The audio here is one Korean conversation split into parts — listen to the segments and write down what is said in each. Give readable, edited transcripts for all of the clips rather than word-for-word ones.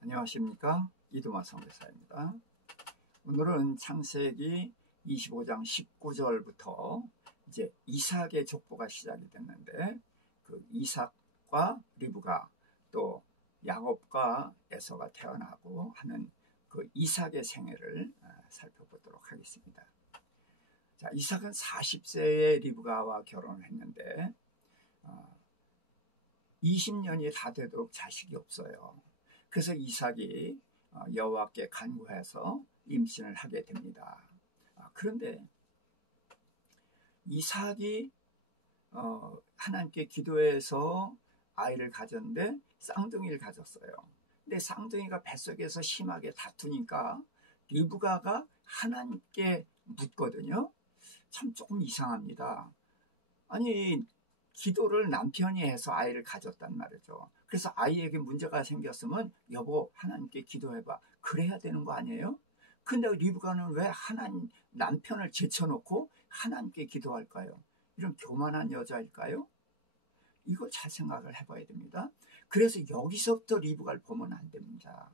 안녕하십니까, 이두마 선교사입니다. 오늘은 창세기 25장 19절부터 이제 이삭의 족보가 시작이 됐는데, 그 이삭과 리브가 또 야곱과 에서가 태어나고 하는 그 이삭의 생애를 살펴보도록 하겠습니다. 자, 이삭은 40세에 리브가와 결혼을 했는데 20년이 다 되도록 자식이 없어요. 그래서 이삭이 여호와께 간구해서 임신을 하게 됩니다. 그런데 이삭이 하나님께 기도해서 아이를 가졌는데 쌍둥이를 가졌어요. 근데 쌍둥이가 뱃속에서 심하게 다투니까 리브가가 하나님께 묻거든요. 참 조금 이상합니다. 아니, 기도를 남편이 해서 아이를 가졌단 말이죠. 그래서 아이에게 문제가 생겼으면 여보 하나님께 기도해봐, 그래야 되는 거 아니에요? 근데 리브가는 왜 남편을 제쳐놓고 하나님께 기도할까요? 이런 교만한 여자일까요? 이걸 잘 생각을 해봐야 됩니다. 그래서 여기서부터 리브가를 보면 안 됩니다.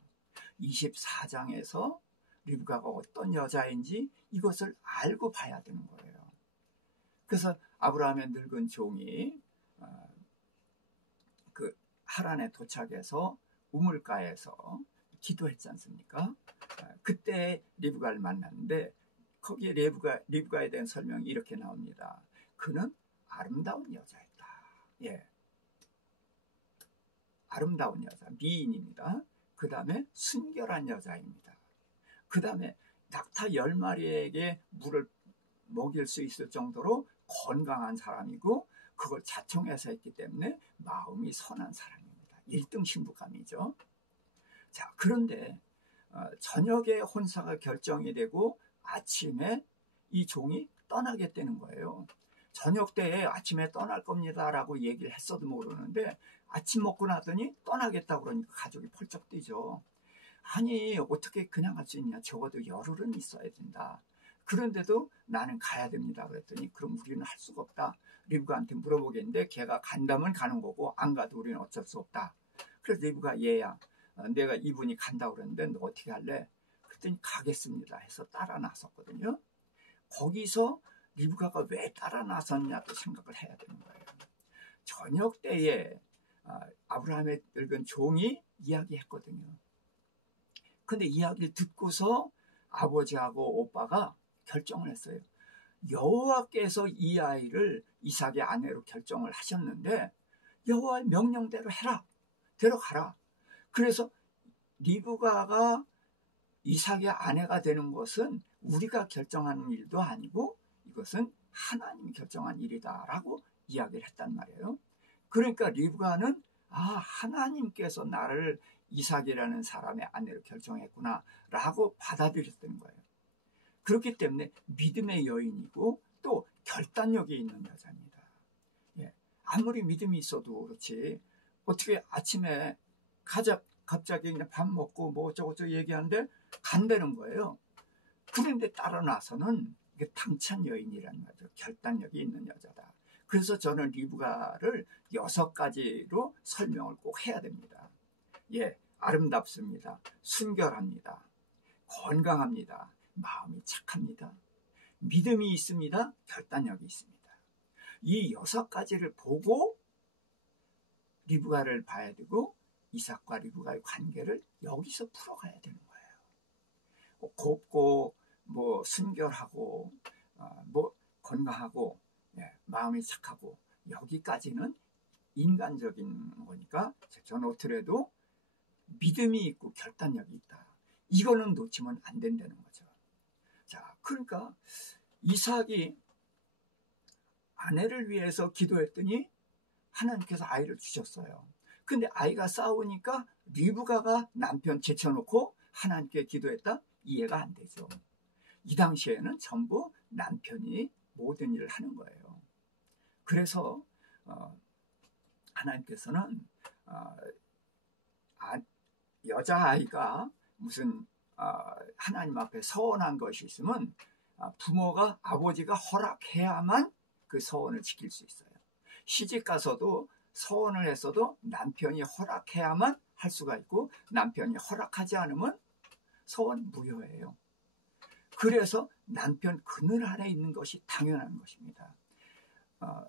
24장에서 리브가가 어떤 여자인지 이것을 알고 봐야 되는 거예요. 그래서 아브라함의 늙은 종이 그 하란에 도착해서 우물가에서 기도했지 않습니까? 그때 리브가를 만났는데 거기에 리브가에 대한 설명이 이렇게 나옵니다. 그는 아름다운 여자였다. 예, 아름다운 여자, 미인입니다. 그 다음에 순결한 여자입니다. 그 다음에 낙타 10마리에게 물을 먹일 수 있을 정도로 건강한 사람이고 그걸 자청해서 했기 때문에 마음이 선한 사람입니다. 1등 신부감이죠. 자, 그런데 저녁에 혼사가 결정이 되고 아침에 이 종이 떠나겠다는 거예요. 저녁 때에 아침에 떠날 겁니다 라고 얘기를 했어도 모르는데 아침 먹고 나더니 떠나겠다고 그러니까 가족이 펄쩍 뛰죠. 아니, 어떻게 그냥 갈 수 있냐, 적어도 열흘은 있어야 된다. 그런데도 나는 가야 됩니다 그랬더니 그럼 우리는 할 수가 없다. 리브가한테 물어보겠는데 걔가 간다면 가는 거고 안 가도 우리는 어쩔 수 없다. 그래서 리브가 얘야, 내가 이분이 간다고 그랬는데 너 어떻게 할래? 그랬더니 가겠습니다 해서 따라 나섰거든요. 거기서 리브가가 왜 따라 나섰냐도 생각을 해야 되는 거예요. 저녁 때에 아브라함의 늙은 종이 이야기했거든요. 근데 이야기를 듣고서 아버지하고 오빠가 결정을 했어요. 여호와께서 이 아이를 이삭의 아내로 결정을 하셨는데 여호와의 명령대로 해라, 데려가라. 그래서 리브가가 이삭의 아내가 되는 것은 우리가 결정하는 일도 아니고 이것은 하나님이 결정한 일이다라고 이야기를 했단 말이에요. 그러니까 리브가는 하나님께서 나를 이삭이라는 사람의 아내로 결정했구나 라고 받아들였던 거예요. 그렇기 때문에 믿음의 여인이고 또 결단력이 있는 여자입니다. 예, 아무리 믿음이 있어도 그렇지 어떻게 아침에 갑자기 그냥 밥 먹고 뭐 어쩌고저쩌고 얘기하는데 간다는 거예요. 그런데 따라 나서는 이게 당찬 여인이라는 거죠. 결단력이 있는 여자다. 그래서 저는 리브가를 6가지로 설명을 꼭 해야 됩니다. 예, 아름답습니다. 순결합니다. 건강합니다. 마음이 착합니다. 믿음이 있습니다. 결단력이 있습니다. 이 6가지를 보고 리브가를 봐야 되고 이삭과 리브가의 관계를 여기서 풀어가야 되는 거예요. 곱고 순결하고 건강하고 마음이 착하고 여기까지는 인간적인 거니까 저는 어떻게도 믿음이 있고 결단력이 있다. 이거는 놓치면 안 된다는 거죠. 자, 그러니까 이삭이 아내를 위해서 기도했더니 하나님께서 아이를 주셨어요. 근데 아이가 싸우니까 리브가가 남편 제쳐놓고 하나님께 기도했다? 이해가 안 되죠. 이 당시에는 전부 남편이 모든 일을 하는 거예요. 그래서 하나님께서는 여자아이가 무슨 하나님 앞에 서원한 것이 있으면 부모가, 아버지가 허락해야만 그 서원을 지킬 수 있어요. 시집 가서도 서원을 했어도 남편이 허락해야만 할 수가 있고 남편이 허락하지 않으면 서원 무효예요. 그래서 남편 그늘 아래 있는 것이 당연한 것입니다.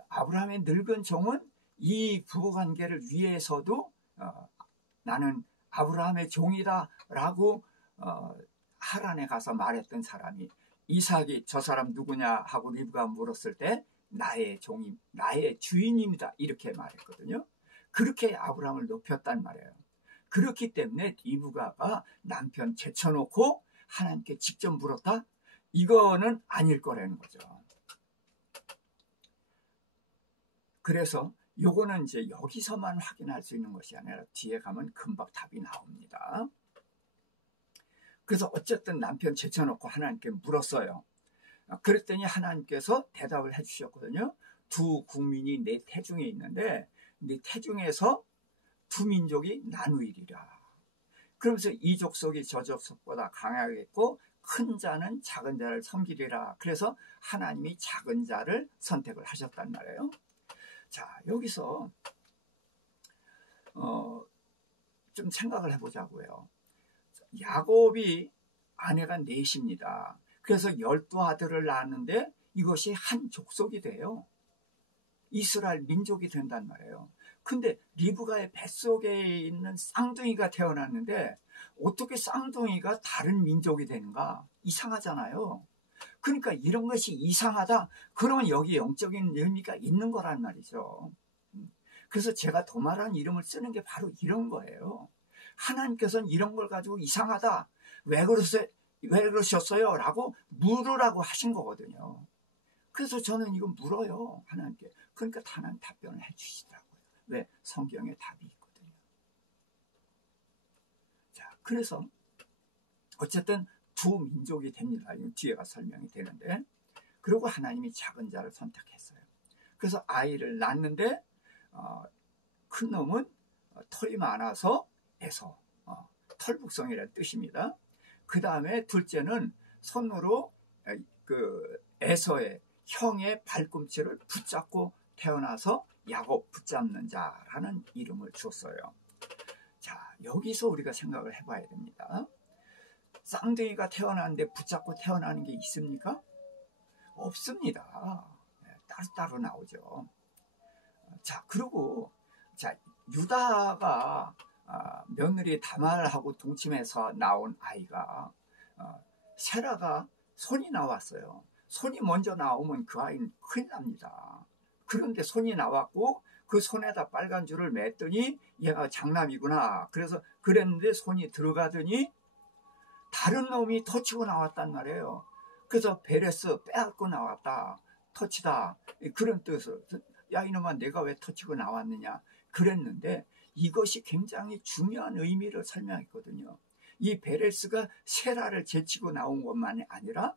아브라함의 늙은 종은 이 부부관계를 위해서도 나는 아브라함의 종이다 라고 하란에 가서 말했던 사람이 이삭이 저 사람 누구냐 하고 리브가 물었을 때 나의 종이 나의 주인입니다 이렇게 말했거든요. 그렇게 아브라함을 높였단 말이에요. 그렇기 때문에 리브가가 남편 제쳐놓고 하나님께 직접 물었다? 이거는 아닐 거라는 거죠. 그래서 요거는 이제 여기서만 확인할 수 있는 것이 아니라 뒤에 가면 금방 답이 나옵니다. 그래서 어쨌든 남편 제쳐놓고 하나님께 물었어요. 그랬더니 하나님께서 대답을 해주셨거든요. 두 국민이 내 태중에 있는데 내 태중에서 두 민족이 나누이리라. 그러면서 이 족속이 저 족속보다 강하겠고 큰 자는 작은 자를 섬기리라. 그래서 하나님이 작은 자를 선택을 하셨단 말이에요. 자, 여기서 좀 생각을 해보자고요. 야곱이 아내가 넷입니다. 그래서 12아들을 낳았는데 이것이 한 족속이 돼요. 이스라엘 민족이 된단 말이에요. 근데 리브가의 뱃속에 있는 쌍둥이가 태어났는데 어떻게 쌍둥이가 다른 민족이 되는가? 이상하잖아요. 그러니까 이런 것이 이상하다. 그러면 여기 영적인 의미가 있는 거란 말이죠. 그래서 제가 도마라는 이름을 쓰는 게 바로 이런 거예요. 하나님께서는 이런 걸 가지고 이상하다. 왜 그러셨어요? 라고 물으라고 하신 거거든요. 그래서 저는 이거 물어요. 하나님께. 그러니까 하나님 답변을 해 주시더라고요. 왜? 성경에 답이 있거든요. 자, 그래서 어쨌든 두 민족이 됩니다. 이거 뒤에가 설명이 되는데. 그리고 하나님이 작은 자를 선택했어요. 그래서 아이를 낳는데 큰 놈은 털이 많아서 에서 털북성이라는 뜻입니다. 그 다음에 둘째는 손으로 그 에서의 형의 발꿈치를 붙잡고 태어나서 야곱 붙잡는 자라는 이름을 줬어요. 자, 여기서 우리가 생각을 해봐야 됩니다. 쌍둥이가 태어났는데 붙잡고 태어나는 게 있습니까? 없습니다. 따로따로 나오죠. 자, 그리고 자, 유다가 며느리 다말하고 동침해서 나온 아이가 세라가 손이 나왔어요. 손이 먼저 나오면 그 아이는 큰일 납니다. 그런데 손이 나왔고 그 손에다 빨간 줄을 맸더니 얘가 장남이구나. 그래서 그랬는데 손이 들어가더니 다른 놈이 터치고 나왔단 말이에요. 그래서 베레스 빼앗고 나왔다. 터치다. 그런 뜻으로 야 이놈아 내가 왜 터치고 나왔느냐 그랬는데 이것이 굉장히 중요한 의미를 설명했거든요. 이 베레스가 세라를 제치고 나온 것만이 아니라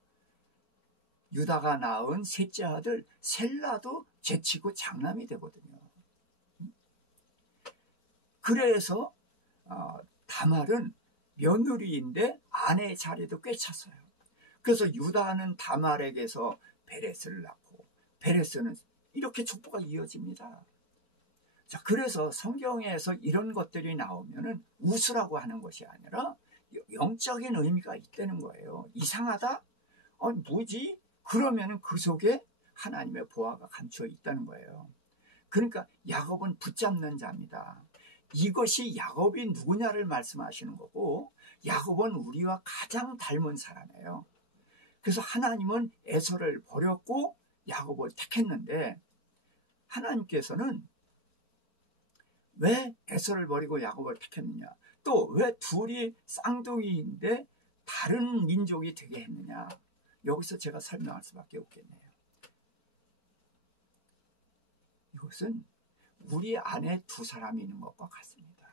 유다가 낳은 셋째 아들 셀라도 제치고 장남이 되거든요. 그래서 다말은 며느리인데 아내의 자리도 꿰찼어요. 그래서 유다는 다말에게서 베레스를 낳고 베레스는 이렇게 족보가 이어집니다. 자, 그래서 성경에서 이런 것들이 나오면은 웃으라고 하는 것이 아니라 영적인 의미가 있다는 거예요. 이상하다? 뭐지? 그러면은 그 속에 하나님의 보화가 감춰 있다는 거예요. 그러니까 야곱은 붙잡는 자입니다. 이것이 야곱이 누구냐를 말씀하시는 거고 야곱은 우리와 가장 닮은 사람이에요. 그래서 하나님은 에서를 버렸고 야곱을 택했는데 하나님께서는 왜 에서를 버리고 야곱을 택했느냐? 또 왜 둘이 쌍둥이인데 다른 민족이 되게 했느냐? 여기서 제가 설명할 수밖에 없겠네요. 이것은 우리 안에 두 사람이 있는 것과 같습니다.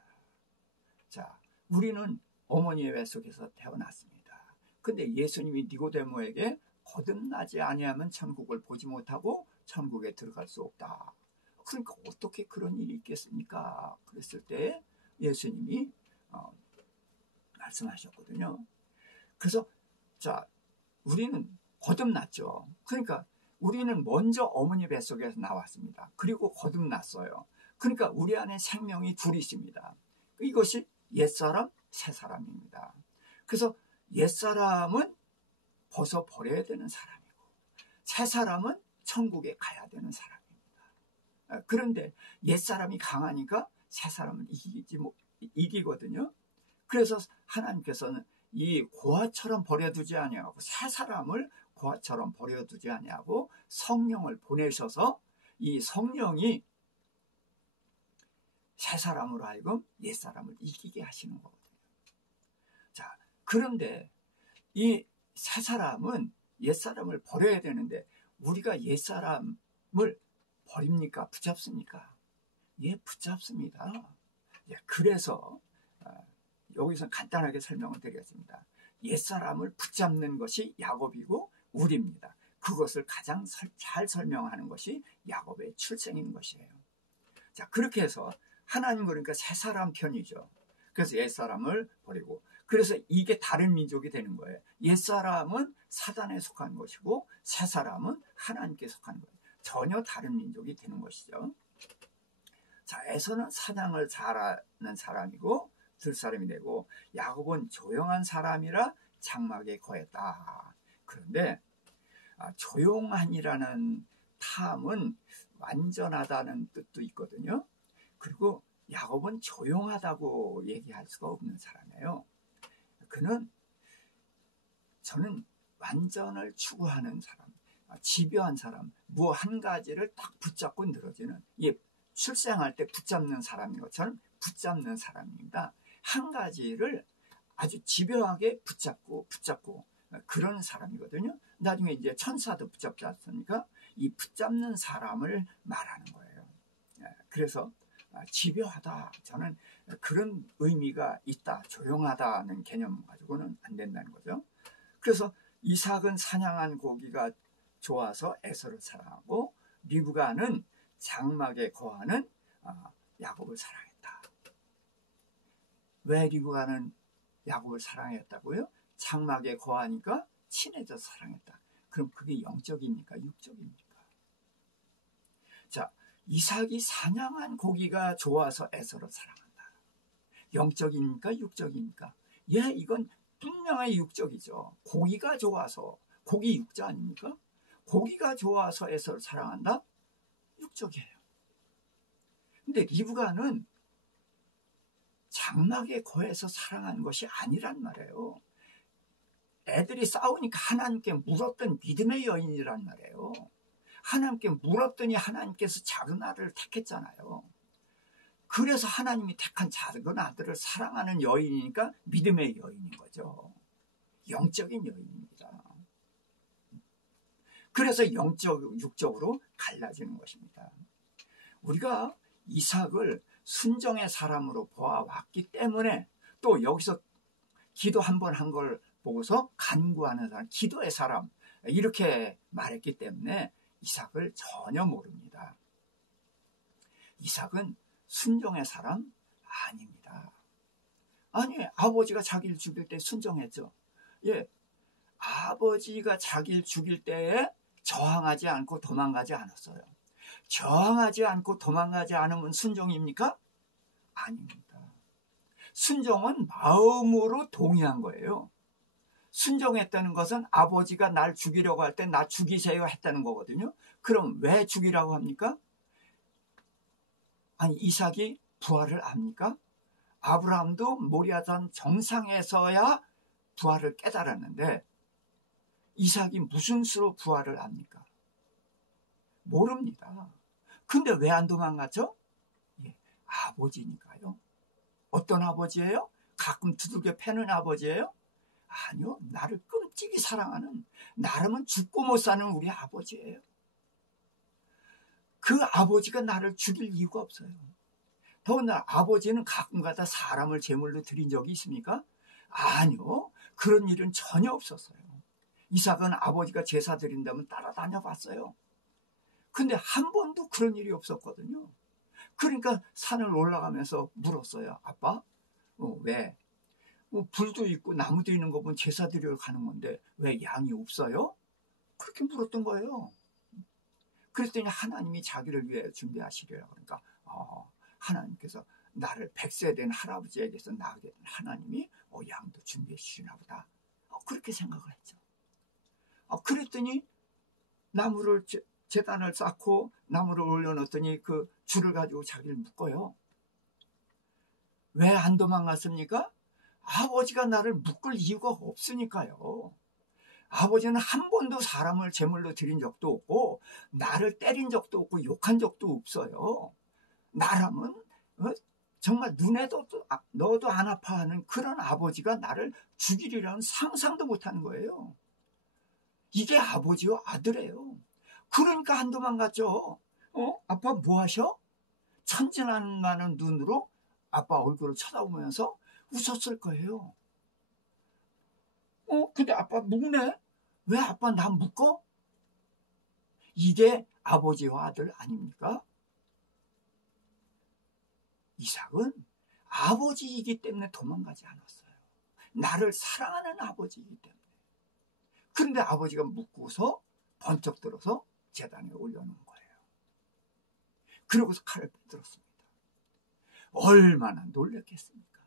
자, 우리는 어머니의 배 속에서 태어났습니다. 근데 예수님이 니고데모에게 거듭나지 아니하면 천국을 보지 못하고 천국에 들어갈 수 없다. 그러니까 어떻게 그런 일이 있겠습니까? 그랬을 때 예수님이 말씀하셨거든요. 그래서 자, 우리는 거듭났죠. 그러니까 우리는 먼저 어머니 뱃속에서 나왔습니다. 그리고 거듭났어요. 그러니까 우리 안에 생명이 둘이 있습니다. 이것이 옛사람, 새사람입니다. 그래서 옛사람은 벗어버려야 되는 사람이고 새사람은 천국에 가야 되는 사람입니다. 그런데 옛사람이 강하니까 새사람은 이기거든요. 그래서 하나님께서는 이 고아처럼 버려두지 아니하고 새사람을 고아처럼 버려두지 아니하고 성령을 보내셔서 이 성령이 새사람으로 하여금 옛사람을 이기게 하시는 거거든요. 자, 그런데 이 새사람은 옛사람을 버려야 되는데 우리가 옛사람을 버립니까? 붙잡습니까? 예, 붙잡습니다. 예, 그래서 여기서 간단하게 설명을 드리겠습니다. 옛사람을 붙잡는 것이 야곱이고 우리입니다. 그것을 가장 잘 설명하는 것이 야곱의 출생인 것이에요. 자, 그렇게 해서 하나님 그러니까 새사람 편이죠. 그래서 옛사람을 버리고 그래서 이게 다른 민족이 되는 거예요. 옛사람은 사단에 속한 것이고 새사람은 하나님께 속한 거예요. 전혀 다른 민족이 되는 것이죠. 자, 에서는 사냥을 잘하는 사람이고 들사람이 되고 야곱은 조용한 사람이라 장막에 거했다. 그런데 조용한이라는 탐은 완전하다는 뜻도 있거든요. 그리고 야곱은 조용하다고 얘기할 수가 없는 사람이에요. 저는 완전을 추구하는 사람, 집요한 사람, 뭐 한 가지를 딱 붙잡고 늘어지는, 출생할 때 붙잡는 사람인 것처럼 붙잡는 사람입니다. 한 가지를 아주 집요하게 붙잡고 그런 사람이거든요. 나중에 이제 천사도 붙잡지 않습니까? 이 붙잡는 사람을 말하는 거예요. 그래서 집요하다. 저는 그런 의미가 있다. 조용하다는 개념 가지고는 안 된다는 거죠. 그래서 이삭은 사냥한 고기가 좋아서 에서를 사랑하고 리브가는 장막에 거하는 야곱을 사랑했다. 왜 리브가는 야곱을 사랑했다고요? 장막에 거하니까 친해져서 사랑했다. 그럼 그게 영적입니까? 육적입니까? 자, 이삭이 사냥한 고기가 좋아서 에서를 사랑한다. 영적입니까? 육적입니까? 예, 이건 분명히 육적이죠. 고기가 좋아서, 고기 육자 아닙니까? 고기가 좋아서 에서를 사랑한다? 육적이에요. 근데 리브가는 장막에 거해서 사랑한 것이 아니란 말이에요. 애들이 싸우니까 하나님께 물었던 믿음의 여인이란 말이에요. 하나님께 물었더니 하나님께서 작은 아들을 택했잖아요. 그래서 하나님이 택한 작은 아들을 사랑하는 여인이니까 믿음의 여인인 거죠. 영적인 여인입니다. 그래서 영적, 육적으로 갈라지는 것입니다. 우리가 이삭을 순정의 사람으로 보아왔기 때문에 또 여기서 기도 한 번 한 걸 보고서 간구하는 사람, 기도의 사람 이렇게 말했기 때문에 이삭을 전혀 모릅니다. 이삭은 순종의 사람 아닙니다. 아니, 아버지가 자기를 죽일 때 순종했죠. 예, 아버지가 자기를 죽일 때에 저항하지 않고 도망가지 않았어요. 저항하지 않고 도망가지 않으면 순종입니까? 아닙니다. 순종은 마음으로 동의한 거예요. 순종했다는 것은 아버지가 날 죽이려고 할 때 나 죽이세요 했다는 거거든요. 그럼 왜 죽이라고 합니까? 아니, 이삭이 부활을 압니까? 아브라함도 모리아산 정상에서야 부활을 깨달았는데 이삭이 무슨 수로 부활을 압니까? 모릅니다. 근데 왜 안 도망갔죠? 예, 아버지니까요. 어떤 아버지예요? 가끔 두들겨 패는 아버지예요? 아니요, 나를 끔찍이 사랑하는, 나라면 죽고 못 사는 우리 아버지예요. 그 아버지가 나를 죽일 이유가 없어요. 더군다나 아버지는 가끔가다 사람을 제물로 드린 적이 있습니까? 아니요, 그런 일은 전혀 없었어요. 이삭은 아버지가 제사 드린다면 따라다녀 봤어요. 근데 한 번도 그런 일이 없었거든요. 그러니까 산을 올라가면서 물었어요. 아빠, 왜? 불도 있고 나무도 있는 거 보면 제사 드리러 가는 건데 왜 양이 없어요? 그렇게 물었던 거예요. 그랬더니 하나님이 자기를 위해 준비하시려고 그러니까 하나님께서 나를 100세 된 할아버지에게서 낳게 된 하나님이 양도 준비해 주시나 보다. 그렇게 생각을 했죠. 그랬더니 나무를 제단을 쌓고 나무를 올려놓더니 그 줄을 가지고 자기를 묶어요. 왜 안 도망갔습니까? 아버지가 나를 묶을 이유가 없으니까요. 아버지는 한 번도 사람을 제물로 드린 적도 없고 나를 때린 적도 없고 욕한 적도 없어요. 나라면 정말 눈에도 너도 안 아파하는 그런 아버지가 나를 죽이리라는 상상도 못하는 거예요. 이게 아버지와 아들이에요. 그러니까 안 도망갔죠. 아빠 뭐 하셔? 천진난만한 눈으로 아빠 얼굴을 쳐다보면서 웃었을 거예요. 근데 아빠 묵네? 왜 아빠 나 묶어? 이게 아버지와 아들 아닙니까? 이삭은 아버지이기 때문에 도망가지 않았어요. 나를 사랑하는 아버지이기 때문에. 그런데 아버지가 묶고서 번쩍 들어서 제단에 올려놓은 거예요. 그러고서 칼을 들었습니다. 얼마나 놀랐겠습니까?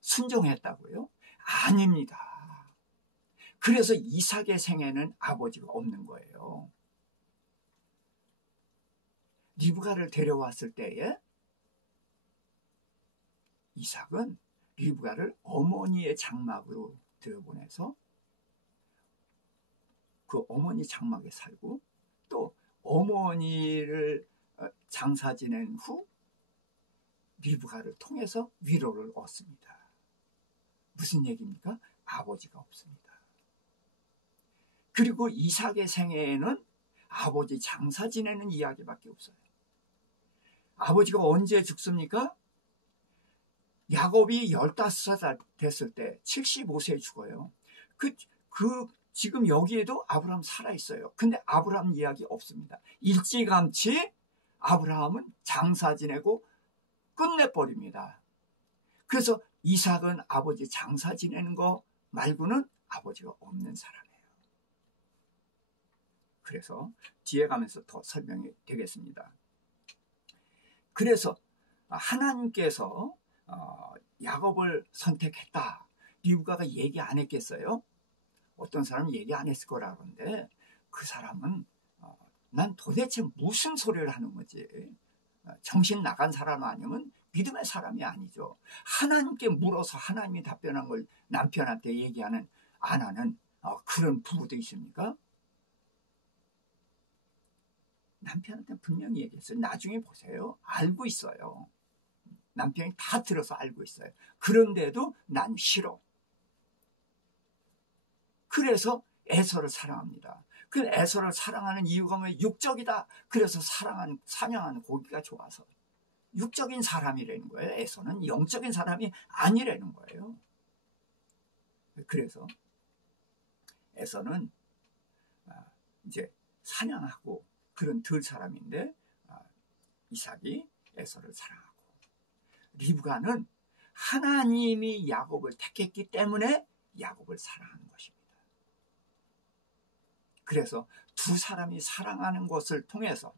순종했다고요? 아닙니다. 그래서 이삭의 생애는 아버지가 없는 거예요. 리브가를 데려왔을 때에 이삭은 리브가를 어머니의 장막으로 들여보내서 그 어머니 장막에 살고 또 어머니를 장사 지낸 후 리브가를 통해서 위로를 얻습니다. 무슨 얘기입니까? 아버지가 없습니다. 그리고 이삭의 생애에는 아버지 장사 지내는 이야기밖에 없어요. 아버지가 언제 죽습니까? 야곱이 15살 됐을 때 75세에 죽어요. 지금 여기에도 아브라함 살아있어요. 근데 아브라함 이야기 없습니다. 일찌감치 아브라함은 장사 지내고 끝내버립니다. 그래서 이삭은 아버지 장사 지내는 거 말고는 아버지가 없는 사람이에요. 그래서 뒤에 가면서 더 설명이 되겠습니다. 그래서 하나님께서 야곱을 선택했다. 리브가가 얘기 안 했겠어요? 어떤 사람은 얘기 안 했을 거라 그러는데 그 사람은 난 도대체 무슨 소리를 하는 거지? 정신 나간 사람 아니면 믿음의 사람이 아니죠. 하나님께 물어서 하나님이 답변한 걸 남편한테 얘기하는 안 하는 그런 부부도 있습니까? 남편한테 분명히 얘기했어요. 나중에 보세요. 알고 있어요. 남편이 다 들어서 알고 있어요. 그런데도 난 싫어. 그래서 에서를 사랑합니다. 그 에서를 사랑하는 이유가 뭐예요? 육적이다. 그래서 사냥하는 고기가 좋아서. 육적인 사람이라는 거예요. 에서는 영적인 사람이 아니라는 거예요. 그래서 에서는 이제 사냥하고 그런 들 사람인데 이삭이 에서를 사랑하고 리브가는 하나님이 야곱을 택했기 때문에 야곱을 사랑하는 것입니다. 그래서 두 사람이 사랑하는 것을 통해서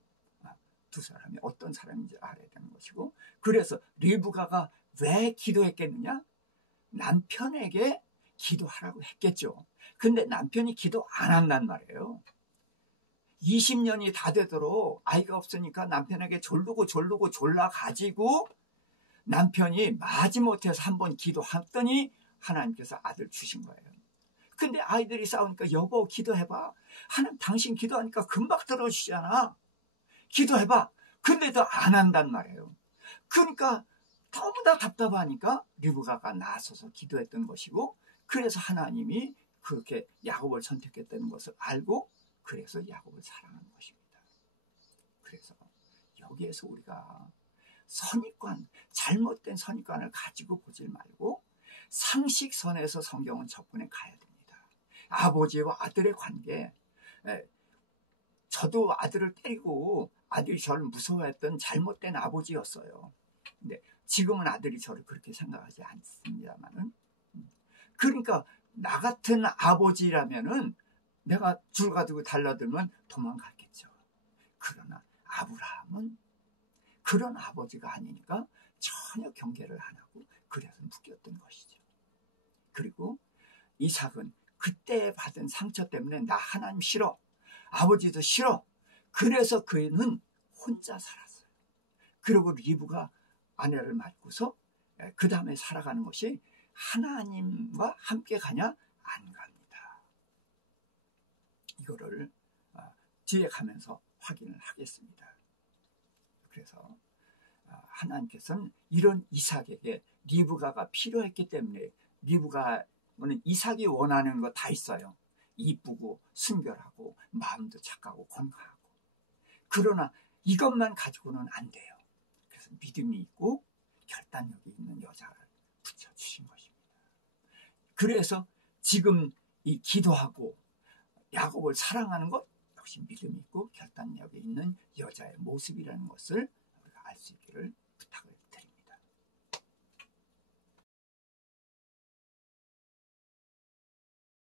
두 사람이 어떤 사람인지 알아야 되는 것이고, 그래서 리브가가 왜 기도했겠느냐? 남편에게 기도하라고 했겠죠. 근데 남편이 기도 안 한단 말이에요. 20년이 다 되도록 아이가 없으니까 남편에게 졸르고 졸라가지고 남편이 마지못해서 한번 기도했더니 하나님께서 아들 주신 거예요. 근데 아이들이 싸우니까 여보 기도해봐. 하나님 당신 기도하니까 금방 들어주시잖아. 기도해봐. 근데도 안 한단 말이에요. 그러니까 너무나 답답하니까 리브가가 나서서 기도했던 것이고, 그래서 하나님이 그렇게 야곱을 선택했다는 것을 알고 그래서 야곱을 사랑하는 것입니다. 그래서 여기에서 우리가 선입관, 잘못된 선입관을 가지고 보질 말고 상식선에서 성경은 접근해 가야 됩니다. 아버지와 아들의 관계, 저도 아들을 때리고 아들이 저를 무서워했던 잘못된 아버지였어요. 근데 지금은 아들이 저를 그렇게 생각하지 않습니다만은, 그러니까 나 같은 아버지라면은 내가 줄 가지고 달라들면 도망갔겠죠. 그러나 아브라함은 그런 아버지가 아니니까 전혀 경계를 안 하고 그래서 묶였던 것이죠. 그리고 이삭은 그때 받은 상처 때문에 나 하나님 싫어, 아버지도 싫어, 그래서 그는 혼자 살았어요. 그리고 리브가 아내를 맡고서 그 다음에 살아가는 것이 하나님과 함께 가냐? 안 갑니다. 이거를 뒤에 가면서 확인을 하겠습니다. 그래서 하나님께서는 이런 이삭에게 리브가가 필요했기 때문에, 리브가는 이삭이 원하는 거 다 있어요. 이쁘고 순결하고 마음도 착하고 건강하고. 그러나 이것만 가지고는 안 돼요. 그래서 믿음이 있고 결단력이 있는 여자를 붙여주신 것입니다. 그래서 지금 이 기도하고 야곱을 사랑하는 것 역시 믿음이 있고 결단력이 있는 여자의 모습이라는 것을 우리가 알 수 있기를